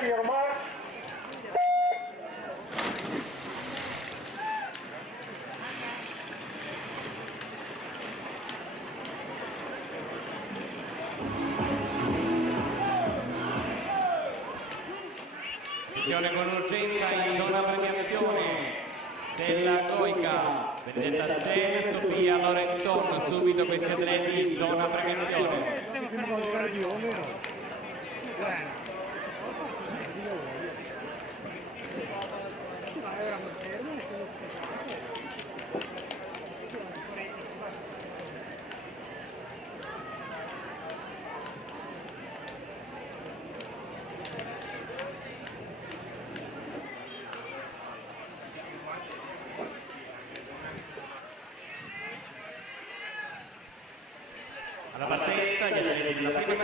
firma. Attenzione con urgenza in zona premiazione della Goica, Benedetta Zen, Sofia Lorenzon, subito questi atleti in zona premiazione. Alla partenza gli atleti della prima